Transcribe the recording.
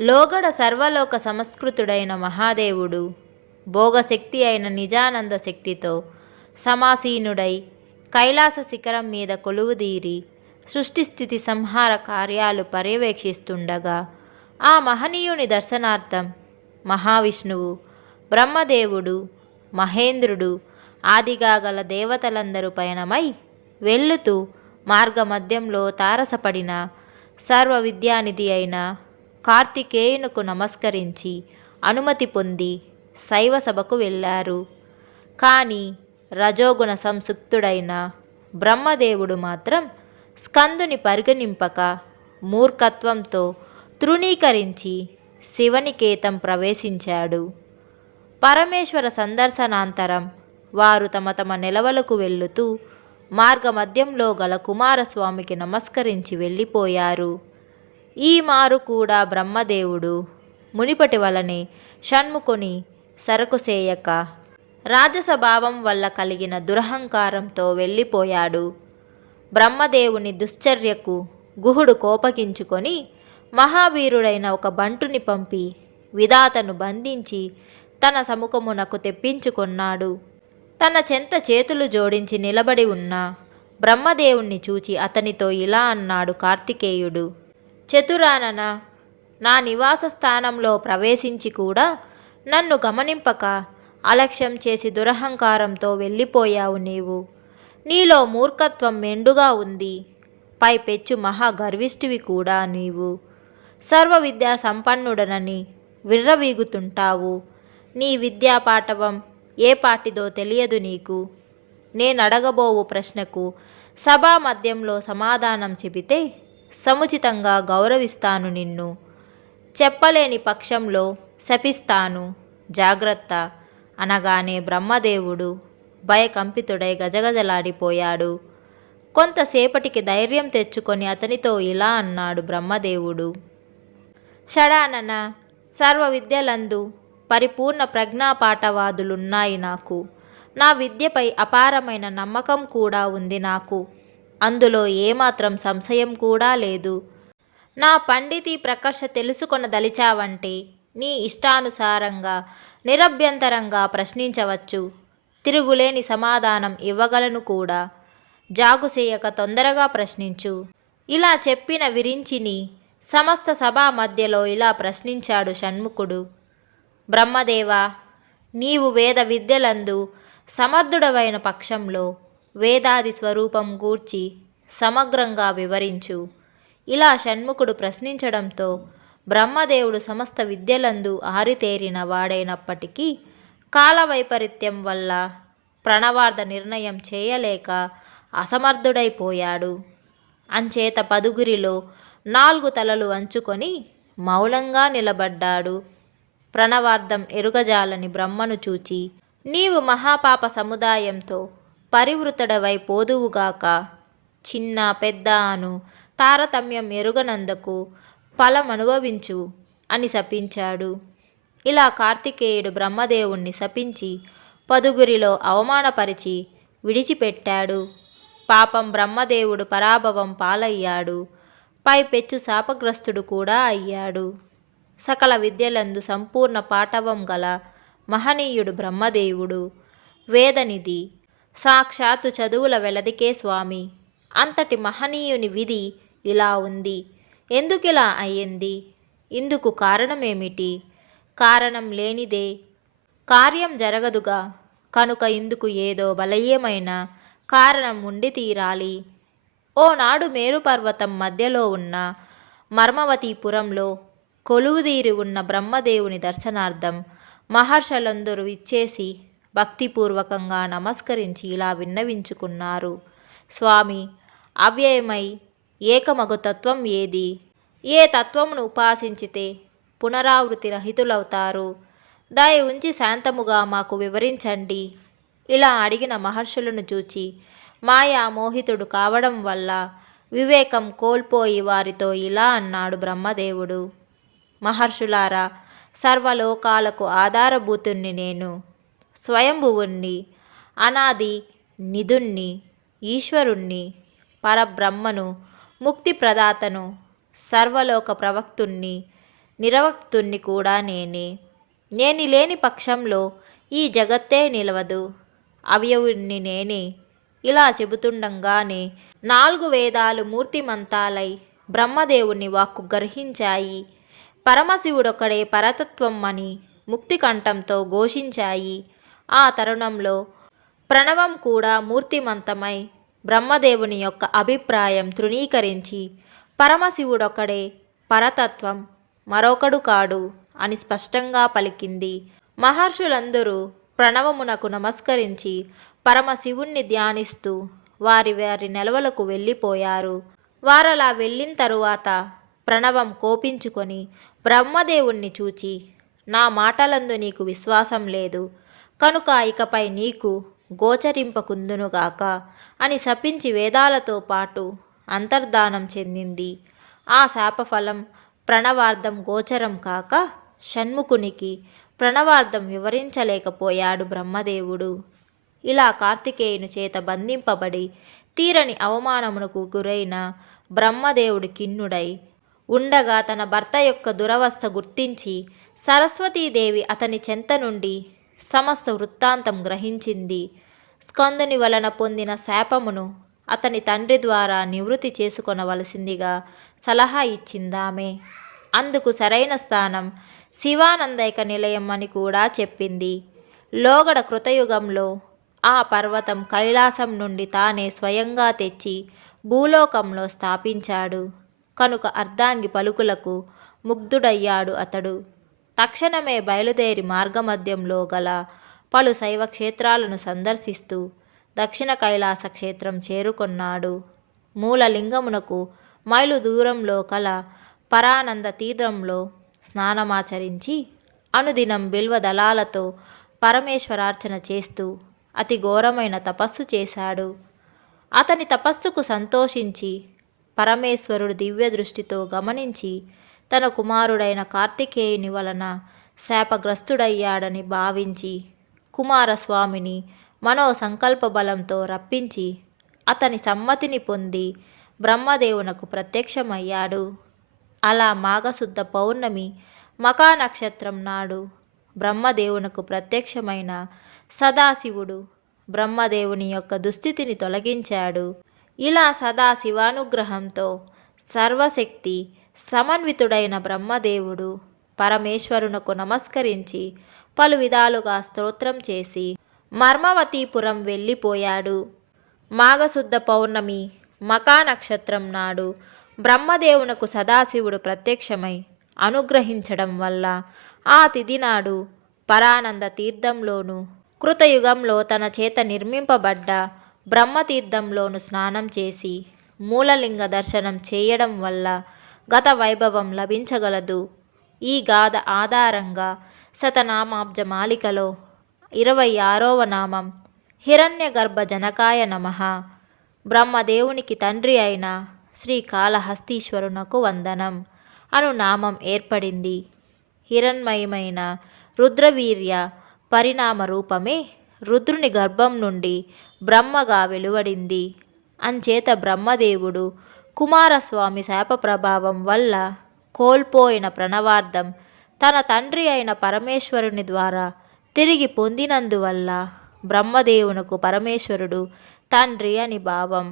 లోగడ సర్వలోక సంస్కృతుడైన మహాదేవుడు భోగశక్తి అయిన నిజానంద శక్తితో సమాసీనుడై కైలాస శిఖరం మీద కొలువుదీరి సృష్టిస్థితి సంహార కార్యాలు పర్యవేక్షిస్తుండగా ఆ మహనీయుని దర్శనార్థం మహావిష్ణువు బ్రహ్మదేవుడు మహేంద్రుడు ఆదిగా గల దేవతలందరూ పయనమై వెళ్ళుతూ మార్గమధ్యంలో తారసపడిన సర్వ విద్యానిధి అయిన కార్తికేయునకు నమస్కరించి అనుమతి పొంది శైవ సభకు వెళ్ళారు. కానీ రజోగుణ సంసుక్తుడైన బ్రహ్మదేవుడు మాత్రం స్కందుని పరిగణింపక మూర్ఖత్వంతో తృణీకరించి శివనికేతం ప్రవేశించాడు. పరమేశ్వర సందర్శనాంతరం వారు తమ తమ నిలవలకు వెళ్ళుతూ మార్గమధ్యంలో గల కుమారస్వామికి నమస్కరించి వెళ్ళిపోయారు. ఈ మారు కూడా బ్రహ్మదేవుడు. మునిపటి వలనే షణ్ముకొని సరకు సేయక. రాజసభావం వల్ల కలిగిన దురహంకారంతో వెళ్ళిపోయాడు. బ్రహ్మదేవుని దుశ్చర్యకు గుహుడు కోపగించుకొని మహావీరుడైన ఒక బంటుని పంపి విధాతను బంధించి తన సముఖమునకు తెప్పించుకొన్నాడు. తన చెంత చేతులు జోడించి నిలబడి ఉన్న బ్రహ్మదేవుణ్ణి చూచి అతనితో ఇలా అన్నాడు కార్తికేయుడు. చతురానన నా నివాస స్థానంలో ప్రవేశించి కూడా నన్ను గమనింపక అలక్ష్యం చేసి దురహంకారంతో వెళ్ళిపోయావు నీవు. నీలో మూర్ఖత్వం మెండుగా ఉంది. పైపెచ్చు మహా గర్విష్టివి కూడా నీవు. సర్వ విద్యా సంపన్నుడనని విర్రవీగుతుంటావు. నీ విద్యా పాఠవం ఏ పాటిదో తెలియదు నీకు. నేనడగబోవు ప్రశ్నకు సభా మధ్యంలో సమాధానం చెబితే సముచితంగా గౌరవిస్తాను నిన్ను. చెప్పలేని పక్షంలో శపిస్తాను. జాగ్రత్త. అనగానే బ్రహ్మదేవుడు భయకంపితుడై గజగజలాడిపోయాడు. కొంతసేపటికి ధైర్యం తెచ్చుకొని అతనితో ఇలా అన్నాడు బ్రహ్మదేవుడు. షడానన సర్వ విద్యలందు పరిపూర్ణ ప్రజ్ఞాపాఠవాదులున్నాయి నాకు. నా విద్యపై అపారమైన నమ్మకం కూడా ఉంది నాకు. అందులో ఏమాత్రం సంశయం కూడా లేదు. నా పండితి ప్రకర్ష తెలుసుకొనదలిచావంటే నీ ఇష్టానుసారంగా నిరభ్యంతరంగా ప్రశ్నించవచ్చు. తిరుగులేని సమాధానం ఇవ్వగలను కూడా. జాగుసేయక తొందరగా ప్రశ్నించు. ఇలా చెప్పిన విరించిని సమస్త సభా మధ్యలో ఇలా ప్రశ్నించాడు షణ్ముఖుడు. బ్రహ్మదేవా నీవు వేద విద్యలందు సమర్థుడవైన పక్షంలో వేదాది స్వరూపం గూర్చి సమగ్రంగా వివరించు. ఇలా షణ్ముఖుడు ప్రశ్నించడంతో బ్రహ్మదేవుడు సమస్త విద్యలందు ఆరితేరిన వాడైనప్పటికీ కాలవైపరీత్యం వల్ల ప్రణవార్థ నిర్ణయం చేయలేక అసమర్థుడైపోయాడు. అంచేత పదుగురిలో నాలుగు తలలు వంచుకొని మౌనంగా నిలబడ్డాడు. ప్రణవార్థం ఎరుగజాలని బ్రహ్మను చూచి నీవు మహాపాప సముదాయంతో పరివృతుడవై పోదువుగాక. చిన్న పెద్ద అను తారతమ్యం ఎరుగనందుకు ఫలమనుభవించు అని శపించాడు. ఇలా కార్తికేయుడు బ్రహ్మదేవుణ్ణి శపించి పదుగురిలో అవమానపరిచి విడిచిపెట్టాడు. పాపం బ్రహ్మదేవుడు పరాభవం పాలయ్యాడు. పై పెచ్చు శాపగ్రస్తుడు కూడా అయ్యాడు. సకల విద్యలందు సంపూర్ణ పాఠవం గల మహనీయుడు బ్రహ్మదేవుడు. వేదనిధి సాక్షాత్తు చదువుల వెలదికే స్వామి. అంతటి మహనీయుని విధి ఇలా ఉంది. ఎందుకిలా అయ్యింది? ఇందుకు కారణమేమిటి? కారణం లేనిదే కార్యం జరగదుగా. కనుక ఇందుకు ఏదో బలీయమైన కారణం ఉండి తీరాలి. ఓనాడు మేరుపర్వతం మధ్యలో ఉన్న మర్మవతీపురంలో కొలువుదీరి ఉన్న బ్రహ్మదేవుని దర్శనార్థం మహర్షులందరూ ఇచ్చేసి భక్తిపూర్వకంగా నమస్కరించి ఇలా విన్నవించుకున్నారు. స్వామి అవ్యయమై ఏకమగు తత్వం ఏది? ఏ తత్వమును ఉపాసించితే పునరావృతి రహితులవుతారు? దయ ఉంచి శాంతముగా మాకు వివరించండి. ఇలా అడిగిన మహర్షులను చూచి మాయా మోహితుడు కావడం వల్ల వివేకం కోల్పోయి వారితో ఇలా అన్నాడు బ్రహ్మదేవుడు. మహర్షులారా సర్వలోకాలకు ఆధారభూతుణ్ణి నేను. స్వయంభువుణ్ణి అనాది నిధుణ్ణి ఈశ్వరుణ్ణి పరబ్రహ్మను ముక్తి ప్రదాతను సర్వలోక ప్రవక్తుణ్ణి నిరవక్తుణ్ణి కూడా నేనే. నేను లేని పక్షంలో ఈ జగత్తే నిలవదు. అవయవుణ్ణి నేనే. ఇలా చెబుతుండగానే నాలుగు వేదాలు మూర్తిమంతాలై బ్రహ్మదేవుని వాక్కు గ్రహించాయి. పరమశివుడొకడే పరతత్వం అని ముక్తి కంఠంతో ఘోషించాయి. ఆ తరుణంలో ప్రణవం కూడా మూర్తిమంతమై బ్రహ్మదేవుని యొక్క అభిప్రాయం తృణీకరించి పరమశివుడొకడే పరతత్వం మరొకడు కాడు అని స్పష్టంగా పలికింది. మహర్షులందరూ ప్రణవమునకు నమస్కరించి పరమశివుణ్ణి ధ్యానిస్తూ వారి వారి నెలవలకు వెళ్ళిపోయారు. వారలా వెళ్ళిన తరువాత ప్రణవం కోపించుకొని బ్రహ్మదేవుణ్ణి చూచి నా మాటలందు నీకు విశ్వాసం లేదు. కనుక ఇకపై నీకు గోచరింపకుందునుగాక అని శపించి వేదాలతో పాటు అంతర్ధానం చెందింది. ఆ శాపఫలం ప్రణవార్థం గోచరం కాక షణ్ముఖునికి ప్రణవార్థం వివరించలేకపోయాడు బ్రహ్మదేవుడు. ఇలా కార్తికేయుని చేత బంధింపబడి తీరని అవమానమునకు గురైన బ్రహ్మదేవుడి కిన్నుడై ఉండగా తన భర్త యొక్క దురవస్థ గుర్తించి సరస్వతీదేవి అతని చెంత నుండి సమస్త వృత్తాంతం గ్రహించింది. స్కందుని వలన పొందిన శాపమును అతని తండ్రి ద్వారా నివృత్తి చేసుకొనవలసిందిగా సలహా ఇచ్చిందామె. అందుకు సరైన స్థానం శివానందైక నిలయం అని కూడా చెప్పింది. లోగడ కృతయుగంలో ఆ పర్వతం కైలాసం నుండి తానే స్వయంగా తెచ్చి భూలోకంలో స్థాపించాడు. కనుక అర్ధాంగి పలుకులకు ముగ్ధుడయ్యాడు అతడు. తక్షణమే బయలుదేరి మార్గమధ్యంలో గల పలు శైవ క్షేత్రాలను సందర్శిస్తూ దక్షిణ కైలాస క్షేత్రం చేరుకొన్నాడు. మూలలింగమునకు మైలు దూరంలో కల పరానంద తీర్థంలో స్నానమాచరించి అనుదినం బిల్వ దళాలతో పరమేశ్వరార్చన చేస్తూ అతి ఘోరమైన తపస్సు చేశాడు. అతని తపస్సుకు సంతోషించి పరమేశ్వరుడు దివ్య దృష్టితో గమనించి తన కుమారుడైన కార్తికేయుని వలన శాపగ్రస్తుడయ్యాడని భావించి కుమారస్వామిని మనో సంకల్ప బలంతో రప్పించి అతని సమ్మతిని పొంది బ్రహ్మదేవునకు ప్రత్యక్షమయ్యాడు. అలా మాఘశుద్ధ పౌర్ణమి మకా నక్షత్రం నాడు బ్రహ్మదేవునకు ప్రత్యక్షమైన సదాశివుడు బ్రహ్మదేవుని యొక్క దుస్థితిని తొలగించాడు. ఇలా సదా శివానుగ్రహంతో సర్వశక్తి సమన్వితుడైన బ్రహ్మదేవుడు పరమేశ్వరునకు నమస్కరించి పలు విధాలుగా స్తోత్రం చేసి మర్మవతీపురం వెళ్ళిపోయాడు. మాఘశుద్ధ పౌర్ణమి మకా నక్షత్రం నాడు బ్రహ్మదేవునకు సదాశివుడు ప్రత్యక్షమై అనుగ్రహించడం వల్ల ఆ తిథి నాడు పరానంద తీర్థంలోను కృతయుగంలో తన చేత నిర్మింపబడ్డ బ్రహ్మతీర్థంలోను స్నానం చేసి మూలలింగ దర్శనం చేయడం వల్ల గత వైభవం లభించగలదు. ఈ గాథ ఆధారంగా శతనామాబ్జ మాలికలో ఇరవై ఆరవ నామం హిరణ్యగర్భ జనకాయ నమః. బ్రహ్మదేవునికి తండ్రి అయిన శ్రీకాళహస్తీశ్వరునకు వందనం. అను నామం ఏర్పడింది. హిరణ్మయమైన రుద్రవీర్య పరిణామ రూపమే రుద్రుని గర్భం నుండి బ్రహ్మగా వెలువడింది. అంచేత బ్రహ్మదేవుడు కుమారస్వామి శాప ప్రభావం వల్ల కోల్పోయిన ప్రణవార్థం తన తండ్రి అయిన పరమేశ్వరుని ద్వారా తిరిగి పొందినందువల్ల బ్రహ్మదేవునకు పరమేశ్వరుడు తండ్రి అని భావం.